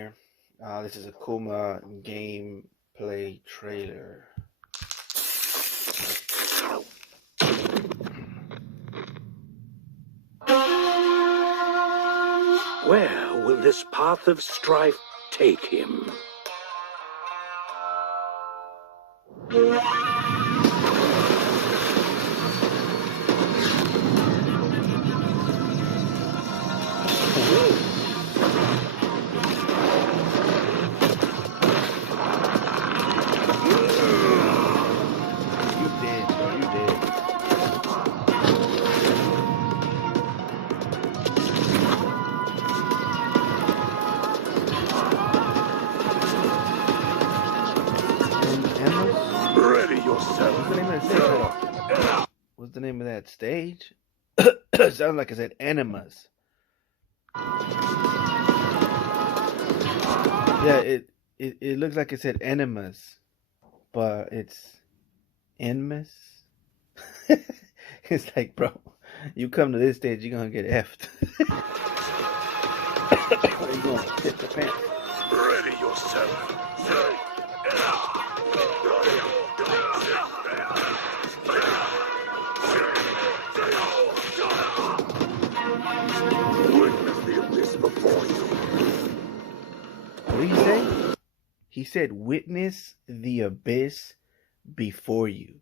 This is Akuma gameplay trailer. Where will this path of strife take him? Ready yourself. What's the name of that stage? It sounds like it said enemas. Yeah, it looks like it said enemas, but it's enemas. It's like, bro, you come to this stage, you're gonna get effed. You're gonna hit the pants. Ready yourself. Witness the abyss before you. What did he say? He said, "Witness the abyss before you."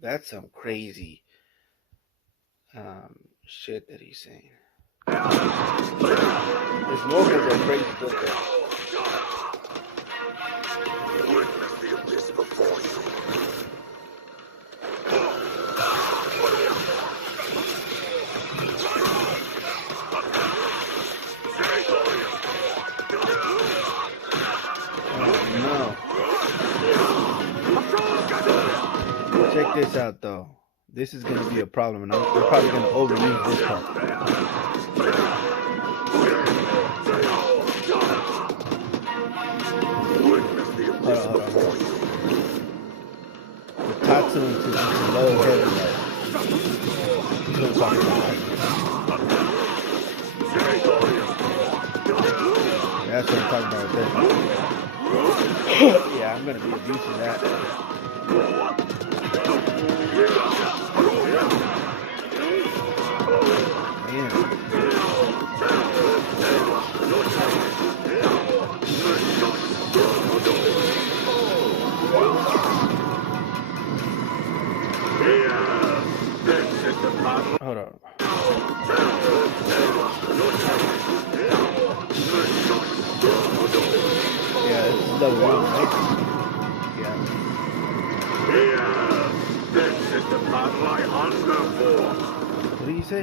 That's some crazy shit that he's saying. His vocals are crazy good though. Witness the abyss before you. Check this out though. This is gonna be a problem, and we're probably gonna overuse this part. Hold on. The Tatsu into low heavy. That's what I'm talking about right there. Yeah, I'm gonna be abusing that. Hold on. Yeah, this is level 1, right? Yeah. This is the battle I hunger for. What did he say?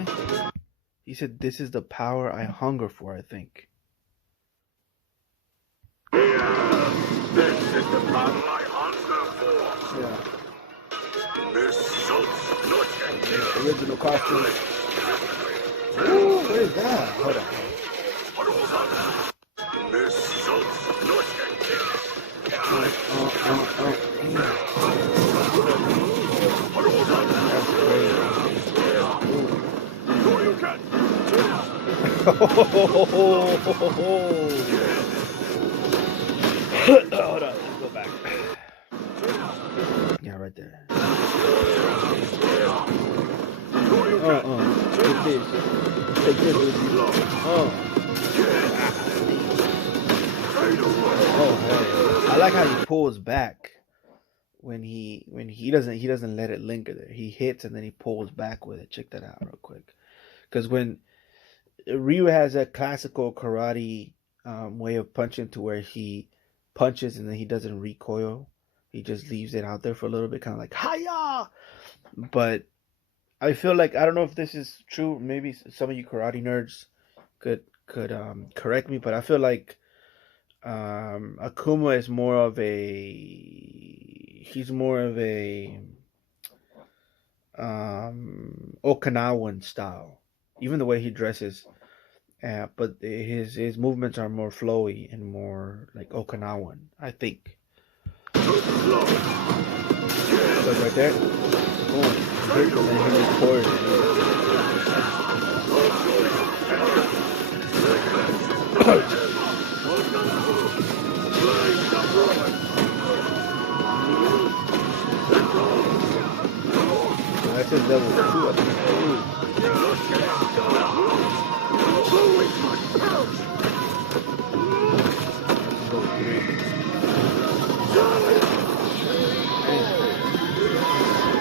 He said, "This is the power I hunger for," I think. This is the battle I hunger for. Yeah. Original costume. Ooh, what is that? Hold on. Hold on, let's go back. Yeah, right there. Take this. Take this with you. I like how he pulls back when he doesn't let it linger there. He hits and then he pulls back with it. Check that out real quick. Because when Ryu has a classical karate way of punching to where he punches and then he doesn't recoil. He just leaves it out there for a little bit, kind of like hi-ya. But I feel like, I don't know if this is true. Maybe some of you karate nerds could correct me, but I feel like Akuma is more of a Okinawan style, even the way he dresses. But his movements are more flowy and more like Okinawan, I think. So right there, boom. And he records. That's his level 2, I think. Level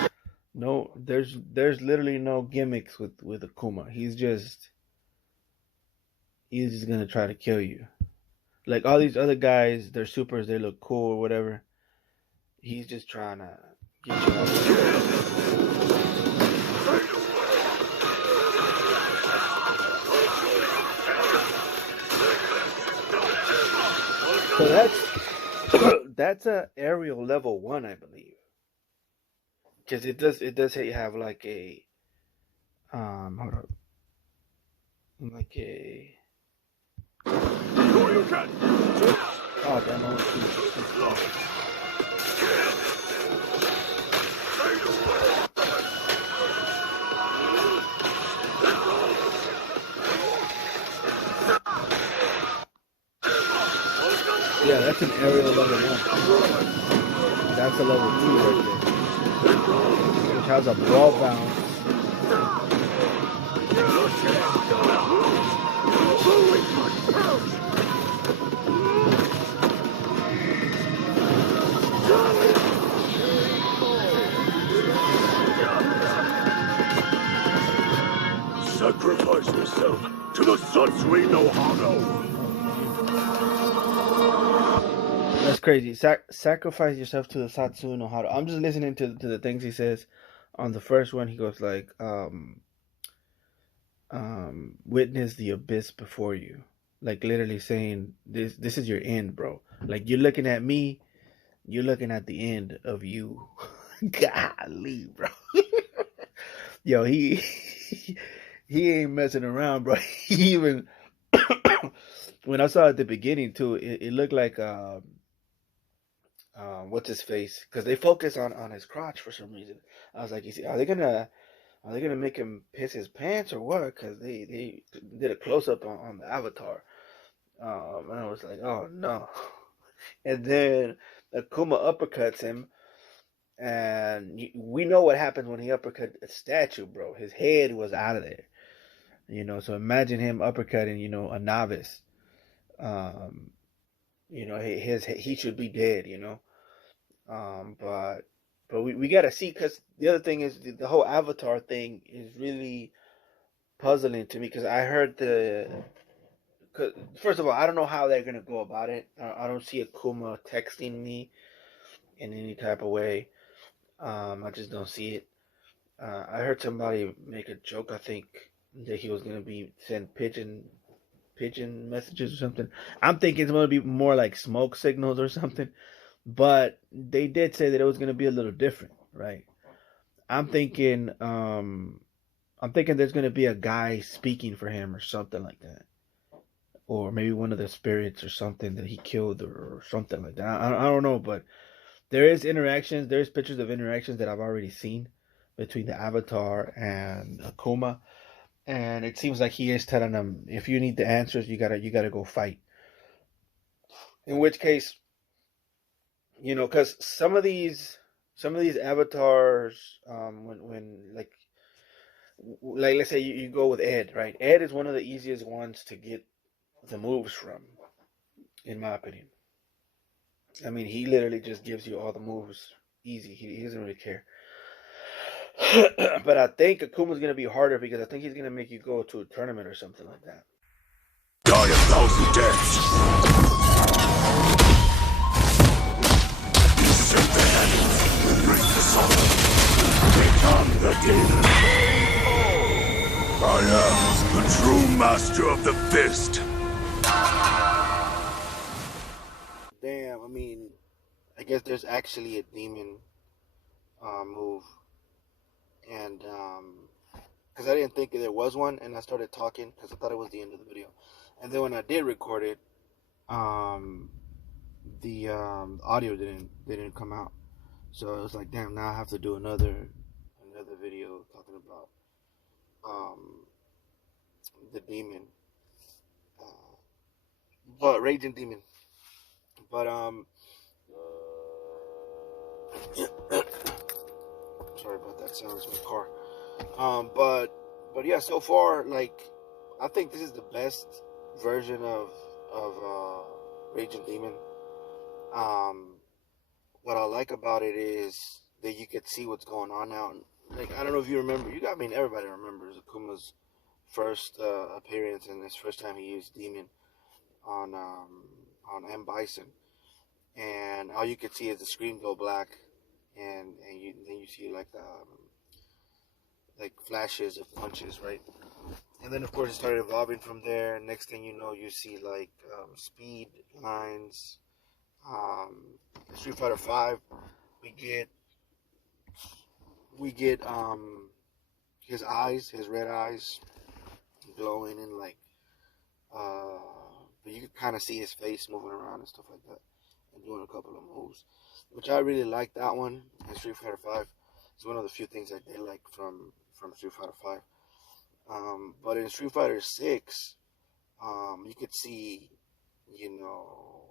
3. No, there's literally no gimmicks with Akuma. He's just gonna try to kill you. Like all these other guys, they're supers, they look cool or whatever. He's just trying to get you out. So that's a aerial level 1, I believe, because it does have like a hold up, like a oh damn, I want to yeah, that's an aerial level 1. That's a level 2 right there, which has a brawl bounce. Sacrifice yourself to the Satsui no Hano. That's crazy. Sacrifice yourself to the Satsui no Hado. I'm just listening to the things he says on the first one. He goes like, witness the abyss before you. Like literally saying this is your end, bro. Like you're looking at me, you're looking at the end of you. Golly, bro. Yo, he he ain't messing around, bro. He even when I saw it at the beginning too, it looked like what's his face? Because they focus on his crotch for some reason. I was like, you see, are they gonna make him piss his pants or what? Because they did a close up on the avatar, and I was like, oh no. And then Akuma uppercuts him, and we know what happens when he uppercut a statue, bro. His head was out of there, you know. So imagine him uppercutting, you know, a novice. Um, you know, he should be dead, you know. But we gotta see, because the other thing is the whole Avatar thing is really puzzling to me, because I heard cause first of all, I don't know how they're gonna go about it. I don't see Akuma texting me in any type of way. I just don't see it. I heard somebody make a joke. I think that he was gonna be send pigeon messages or something. I'm thinking it's gonna be more like smoke signals or something. But they did say that it was gonna be a little different, right? I'm thinking, there's gonna be a guy speaking for him or something like that, or maybe one of the spirits or something that he killed or something like that. I don't know, but there's pictures of interactions that I've already seen between the Avatar and Akuma, and it seems like he is telling them, if you need the answers, you gotta go fight. In which case, you know, because some of these avatars, when like let's say you go with Ed, right? Ed is one of the easiest ones to get the moves from, in my opinion. I mean, he literally just gives you all the moves easy. He doesn't really care. But I think Akuma's gonna be harder, because I think he's gonna make you go to a tournament or something like that. Die a thousand deaths. Set the handles, break the sun, become the demon. I am the true master of the fist. Damn, I mean, I guess there's actually a demon move, and because I didn't think there was one, and I started talking because I thought it was the end of the video, and then when I did record it, the audio didn't come out, so it was like, damn, now I have to do another video talking about the demon. but Raging Demon. But sorry about that sound. It's my car. But yeah, so far, like, I think this is the best version of Raging Demon. Um, what I like about it is that you could see what's going on now. Like, I don't know if you remember. I mean, everybody remembers Akuma's first appearance and his first time he used Demon on M Bison, and all you could see is the screen go black, and then you see like flashes of punches, right? And then of course it started evolving from there. Next thing you know, you see like speed lines. Um, Street Fighter Five, we get we get his eyes, his red eyes, glowing and like but you can kind of see his face moving around and stuff like that, and doing a couple of moves, which I really like that one in Street Fighter Five. It's one of the few things I did like from Street Fighter Five. But in Street Fighter Six, you could see, you know,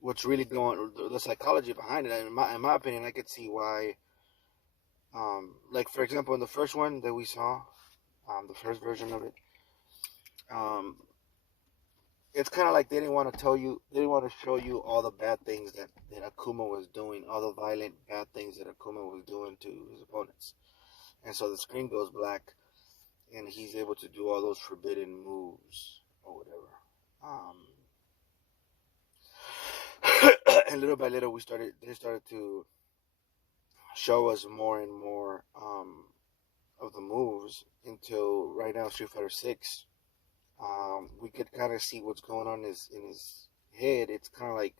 what's really going, the psychology behind it. And in my opinion, I could see why. Like for example, in the first one that we saw, the first version of it, um, it's kind of like they didn't want to tell you, they didn't want to show you all the bad things that Akuma was doing, all the violent bad things that Akuma was doing to his opponents. And so the screen goes black, and he's able to do all those forbidden moves or whatever. And little by little, they started to show us more and more of the moves until right now, Street Fighter Six. We could kind of see what's going on in his head. It's kind of like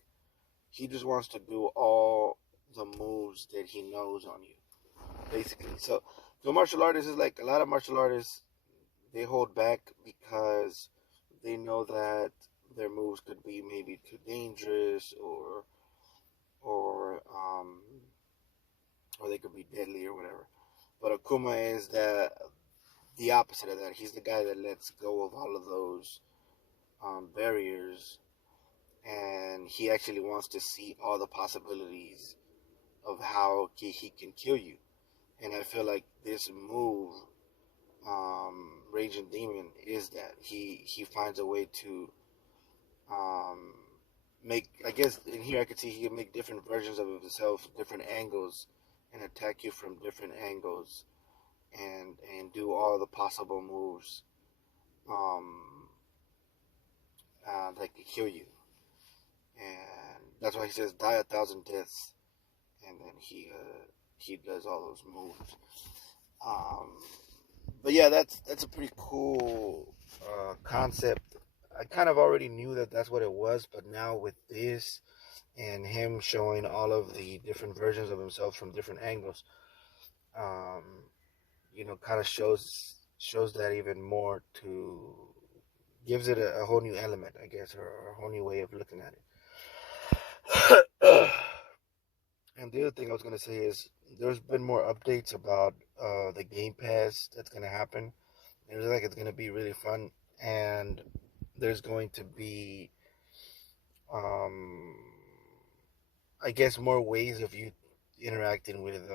he just wants to do all the moves that he knows on you, basically. So the martial artists is like a lot of martial artists, they hold back because they know that their moves could be maybe too dangerous or or they could be deadly or whatever. But Akuma is the opposite of that. He's the guy that lets go of all of those barriers, and he actually wants to see all the possibilities of how he can kill you. And I feel like this move, Raging Demon, is that he finds a way to um, make. I guess in here I could see he can make different versions of himself, different angles, and attack you from different angles, and do all the possible moves that could kill you. And that's why he says die 1,000 deaths, and then he does all those moves. Um, but yeah, that's a pretty cool concept. I kind of already knew that that's what it was, but now with this and him showing all of the different versions of himself from different angles, um, kind of shows that even more, to gives it a whole new element, I guess, or a whole new way of looking at it. And the other thing I was gonna say is there's been more updates about the Game Pass that's gonna happen. It looks like it's gonna be really fun, and there's going to be, um, I guess, more ways of you interacting with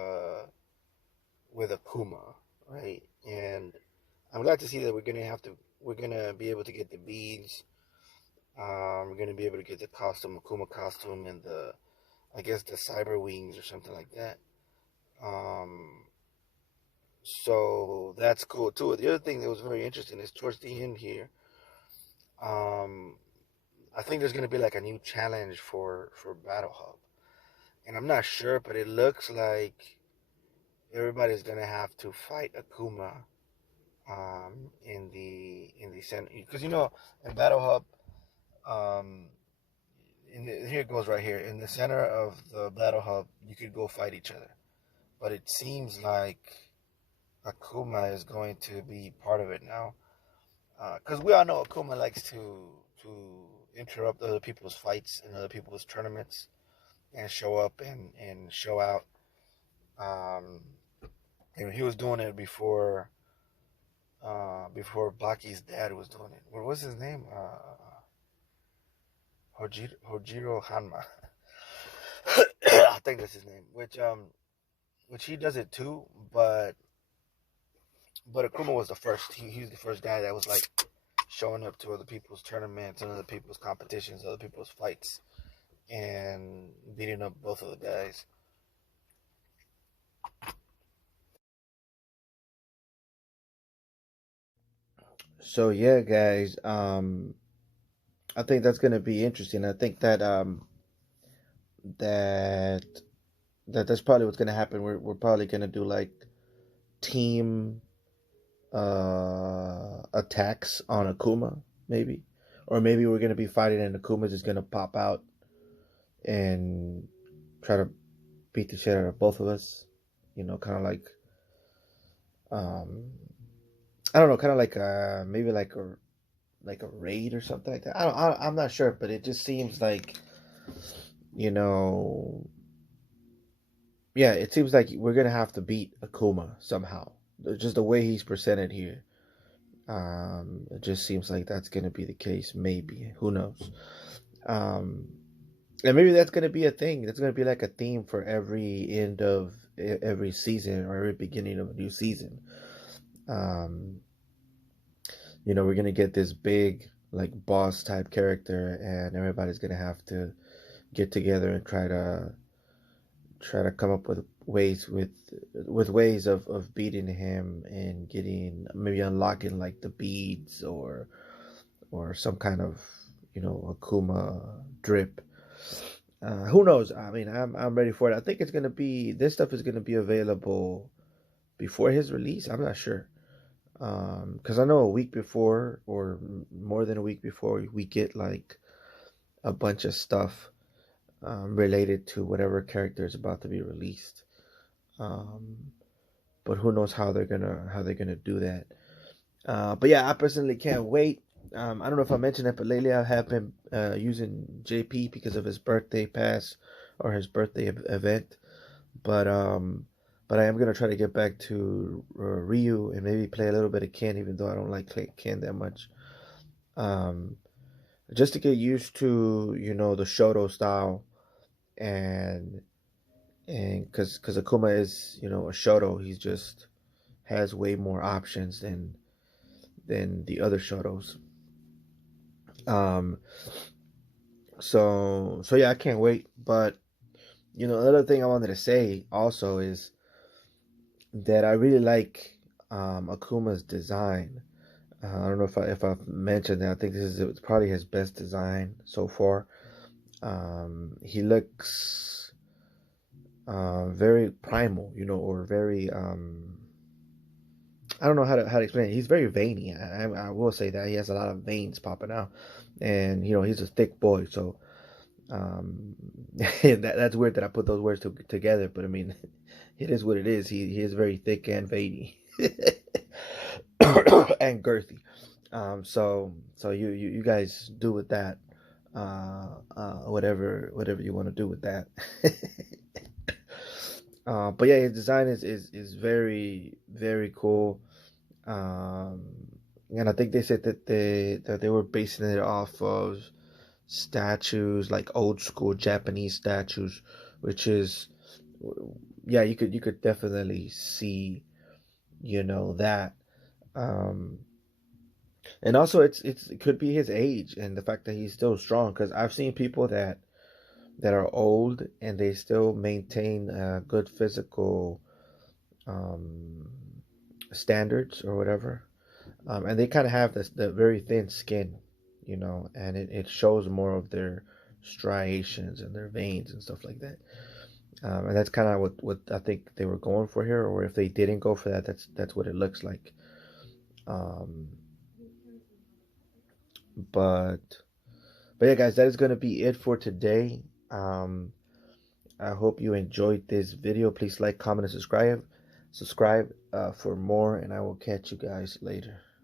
Akuma, right? And I'm glad to see that we're gonna be able to get the beads. We're gonna be able to get the Akuma costume, and I guess the cyber wings or something like that. Um, so that's cool too. The other thing that was very interesting is towards the end here. Um, I think there's gonna be like a new challenge for Battle Hub, and I'm not sure, but it looks like everybody's gonna have to fight Akuma in the center, because in Battle Hub, um, here it goes right here in the center of the Battle Hub, you could go fight each other, but it seems like Akuma is going to be part of it now, because we all know Akuma likes to interrupt other people's fights and other people's tournaments and show up and show out. Um, he was doing it before Baki's dad was doing it. What was his name? Hojiro Hanma. I think that's his name. Which he does it too, but Akuma was the first. He's the first guy that was like showing up to other people's tournaments and other people's competitions, other people's fights, and beating up both of the guys. So yeah, guys. I think that's gonna be interesting. I think that that's probably what's gonna happen. We're probably gonna do like team attacks on Akuma, maybe, or maybe we're gonna be fighting and Akuma's just gonna pop out and try to beat the shit out of both of us. You know, kind of like um, I don't know, kind of like maybe like a raid or something like that. I'm not sure, but it just seems like you know, yeah, it seems like we're gonna have to beat Akuma somehow. Just the way he's presented here. It just seems like that's gonna be the case. Maybe, who knows? Um, and maybe that's gonna be a thing. That's gonna be like a theme for every end of every season or every beginning of a new season. Um, we're gonna get this big like boss type character, and everybody's gonna have to get together and try to come up with ways of beating him and getting maybe unlocking like the beads or some kind of Akuma drip. Who knows? I mean, I'm ready for it. I think it's gonna be this stuff is gonna be available before his release. I'm not sure. Because I know a week before or more than a week before we get like a bunch of stuff related to whatever character is about to be released. Um, but who knows how they're gonna do that? But yeah, I personally can't wait. I don't know if I mentioned it, but lately I have been using JP because of his birthday pass or his birthday event. But um, but I am gonna try to get back to Ryu and maybe play a little bit of Ken, even though I don't like Ken that much. Um, just to get used to the Shoto style and because Akuma is a Shoto, he's just has way more options than the other Shotos. Um, so yeah, I can't wait. But another thing I wanted to say also is that I really like Akuma's design. I don't know if I've mentioned that. I think this is probably his best design so far. He looks very primal, or very I don't know how to explain it. He's very veiny. I will say that he has a lot of veins popping out, and he's a thick boy. So um, that's weird that I put those words together. But I mean, it is what it is. He is very thick and veiny, and girthy. So you guys do with that, whatever you want to do with that. But yeah, his design is very very cool. Um, and I think they said that they were basing it off of statues, like old school Japanese statues, which is yeah, you could definitely see that. Um, and also it could be his age and the fact that he's still strong, because I've seen people that are old and they still maintain good physical um, standards or whatever. And they kind of have the very thin skin, and it shows more of their striations and their veins and stuff like that. And that's kind of what I think they were going for here, or if they didn't go for that, that's what it looks like. Um, but but yeah, guys, that is going to be it for today. Um, I hope you enjoyed this video. Please like, comment, and subscribe for more, and I will catch you guys later.